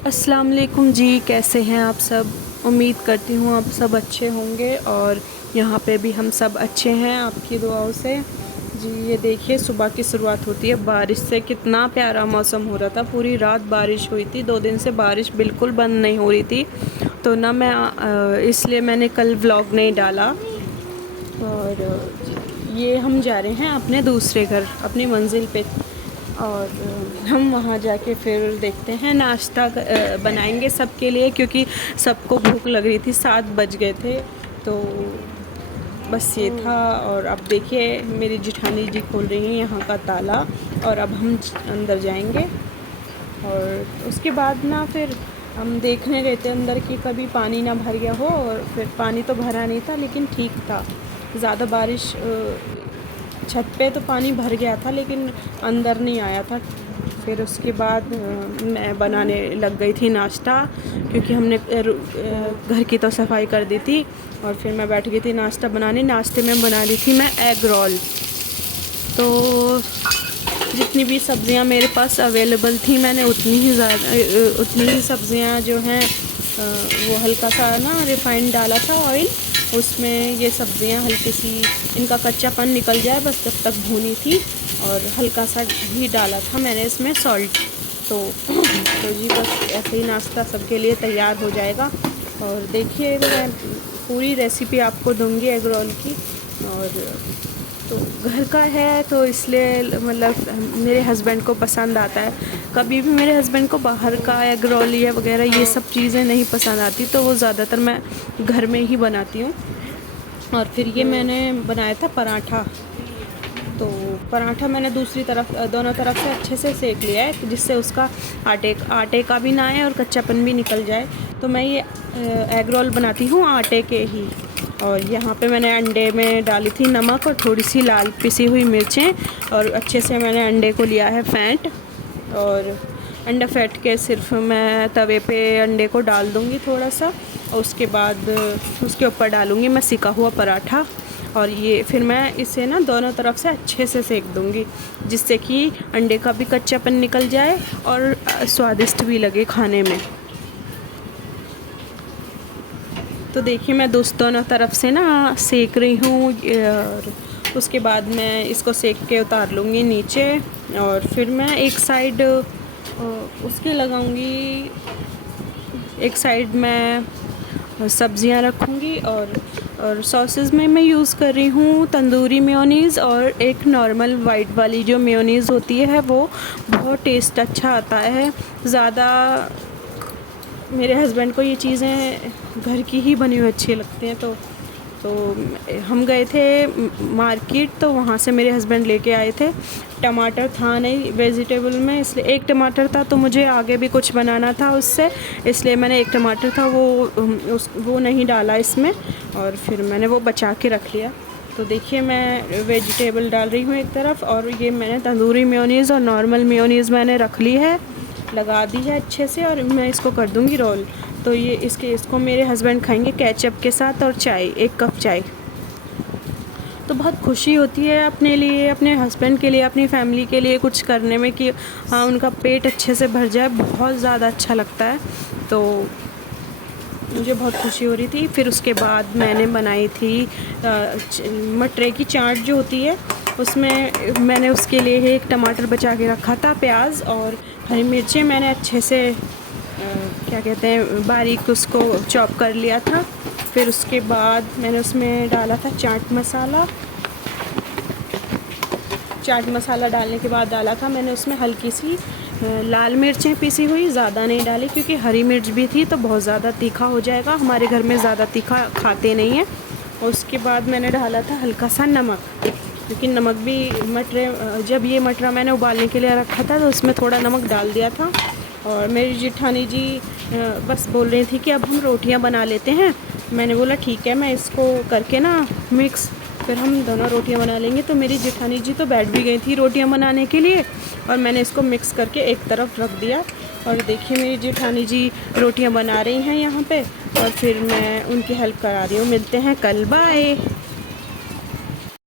अस्सलाम वालेकुम जी, कैसे हैं आप सब। उम्मीद करती हूँ आप सब अच्छे होंगे और यहाँ पे भी हम सब अच्छे हैं आपकी दुआओं से। जी ये देखिए, सुबह की शुरुआत होती है बारिश से। कितना प्यारा मौसम हो रहा था, पूरी रात बारिश हुई थी। 2 दिन से बारिश बिल्कुल बंद नहीं हो रही थी, तो ना मैं इसलिए मैंने कल व्लॉग नहीं डाला। और ये हम जा रहे हैं अपने दूसरे घर, अपनी मंजिल पे, और हम वहाँ जाके फिर देखते हैं। नाश्ता बनाएंगे सबके लिए, क्योंकि सबको भूख लग रही थी। 7 बज गए थे, तो बस ये था। और अब देखिए, मेरी जिठानी जी खोल रही हैं यहाँ का ताला, और अब हम अंदर जाएंगे। और उसके बाद ना फिर हम देखने गए थे अंदर कि कभी पानी ना भर गया हो। और फिर पानी तो भरा नहीं था, लेकिन ठीक था। ज़्यादा बारिश, छत पे तो पानी भर गया था लेकिन अंदर नहीं आया था। फिर उसके बाद मैं बनाने लग गई थी नाश्ता, क्योंकि हमने घर की तो सफाई कर दी थी। और फिर मैं बैठ गई थी नाश्ता बनाने। नाश्ते में बना रही थी मैं एग रोल। तो जितनी भी सब्ज़ियां मेरे पास अवेलेबल थी, मैंने उतनी ही सब्ज़ियां जो हैं वो हल्का सा ना रिफ़ाइंड डाला था ऑयल उसमें। ये सब्ज़ियां हल्की सी, इनका कच्चापन निकल जाए बस, तब तक भूनी थी। और हल्का सा घी डाला था मैंने इसमें, सॉल्ट। तो जी बस ऐसे ही नाश्ता सबके लिए तैयार हो जाएगा। और देखिए, मैं पूरी रेसिपी आपको दूंगी एग रोल की। और तो घर का है तो इसलिए मतलब मेरे हस्बैंड को पसंद आता है। कभी भी मेरे हस्बैंड को बाहर का एग रोल या वगैरह ये सब चीज़ें नहीं पसंद आती, तो वो ज़्यादातर मैं घर में ही बनाती हूँ। और फिर ये मैंने बनाया था पराठा। तो पराठा मैंने दूसरी तरफ, दोनों तरफ से अच्छे से सेक लिया है, जिससे उसका आटे का भी ना आए और कच्चापन भी निकल जाए। तो मैं ये एग रोल बनाती हूँ आटे के ही। और यहाँ पे मैंने अंडे में डाली थी नमक और थोड़ी सी लाल पिसी हुई मिर्चें, और अच्छे से मैंने अंडे को लिया है फेंट। और अंडा फेंट के सिर्फ मैं तवे पे अंडे को डाल दूँगी थोड़ा सा, और उसके बाद उसके ऊपर डालूँगी मैं सिका हुआ पराठा। और ये फिर मैं इसे ना दोनों तरफ से अच्छे से सेक दूँगी, जिससे कि अंडे का भी कच्चापन निकल जाए और स्वादिष्ट भी लगे खाने में। तो देखिए, मैं दोनों तरफ से ना सेक रही हूँ। और उसके बाद मैं इसको सेक के उतार लूँगी नीचे। और फिर मैं एक साइड उसके लगाऊँगी, एक साइड मैं सब्जियां रखूँगी। और सॉसेस में मैं यूज़ कर रही हूँ तंदूरी मेयोनीज़, और एक नॉर्मल वाइट वाली जो मेयोनीज़ होती है, वो बहुत टेस्ट अच्छा आता है। ज़्यादा मेरे हस्बैंड को ये चीज़ें घर की ही बनी हुई अच्छी लगती हैं। तो हम गए थे मार्केट, तो वहाँ से मेरे हस्बैंड लेके आए थे। टमाटर था नहीं वेजिटेबल में, इसलिए एक टमाटर था, तो मुझे आगे भी कुछ बनाना था उससे, इसलिए मैंने एक टमाटर था वो नहीं डाला इसमें, और फिर मैंने वो बचा के रख लिया। तो देखिए, मैं वेजिटेबल डाल रही हूँ एक तरफ, और ये मैंने तंदूरी मेयोनीज़ और नॉर्मल मेयोनीज़ मैंने रख ली है, लगा दी है अच्छे से। और मैं इसको कर दूँगी रोल। तो ये इसको मेरे हस्बैंड खाएंगे केचप के साथ, और चाय, 1 कप चाय। तो बहुत खुशी होती है अपने लिए, अपने हस्बैंड के लिए, अपनी फैमिली के लिए कुछ करने में, कि हाँ उनका पेट अच्छे से भर जाए, बहुत ज़्यादा अच्छा लगता है। तो मुझे बहुत खुशी हो रही थी। फिर उसके बाद मैंने बनाई थी मटरे की चाट जो होती है, उसमें मैंने उसके लिए एक टमाटर बचा के रखा था, प्याज और हरी मिर्चें मैंने अच्छे से क्या कहते हैं, बारीक उसको चॉप कर लिया था। फिर उसके बाद मैंने उसमें डाला था चाट मसाला। चाट मसाला डालने के बाद डाला था मैंने उसमें हल्की सी लाल मिर्चें पिसी हुई, ज़्यादा नहीं डाली, क्योंकि हरी मिर्च भी थी तो बहुत ज़्यादा तीखा हो जाएगा। हमारे घर में ज़्यादा तीखा खाते नहीं हैं। और उसके बाद मैंने डाला था हल्का सा नमक, क्योंकि नमक भी जब ये मटरा मैंने उबालने के लिए रखा था, तो उसमें थोड़ा नमक डाल दिया था। और मेरी जिठानी जी बस बोल रही थी कि अब हम रोटियां बना लेते हैं। मैंने बोला ठीक है, मैं इसको करके ना मिक्स, फिर हम दोनों रोटियां बना लेंगे। तो मेरी जेठानी जी तो बैठ भी गई थी रोटियां बनाने के लिए, और मैंने इसको मिक्स करके एक तरफ रख दिया। और देखिए, मेरी जेठानी जी रोटियां बना रही हैं यहाँ पे, और फिर मैं उनकी हेल्प करा रही हूँ। मिलते हैं कल, बाय।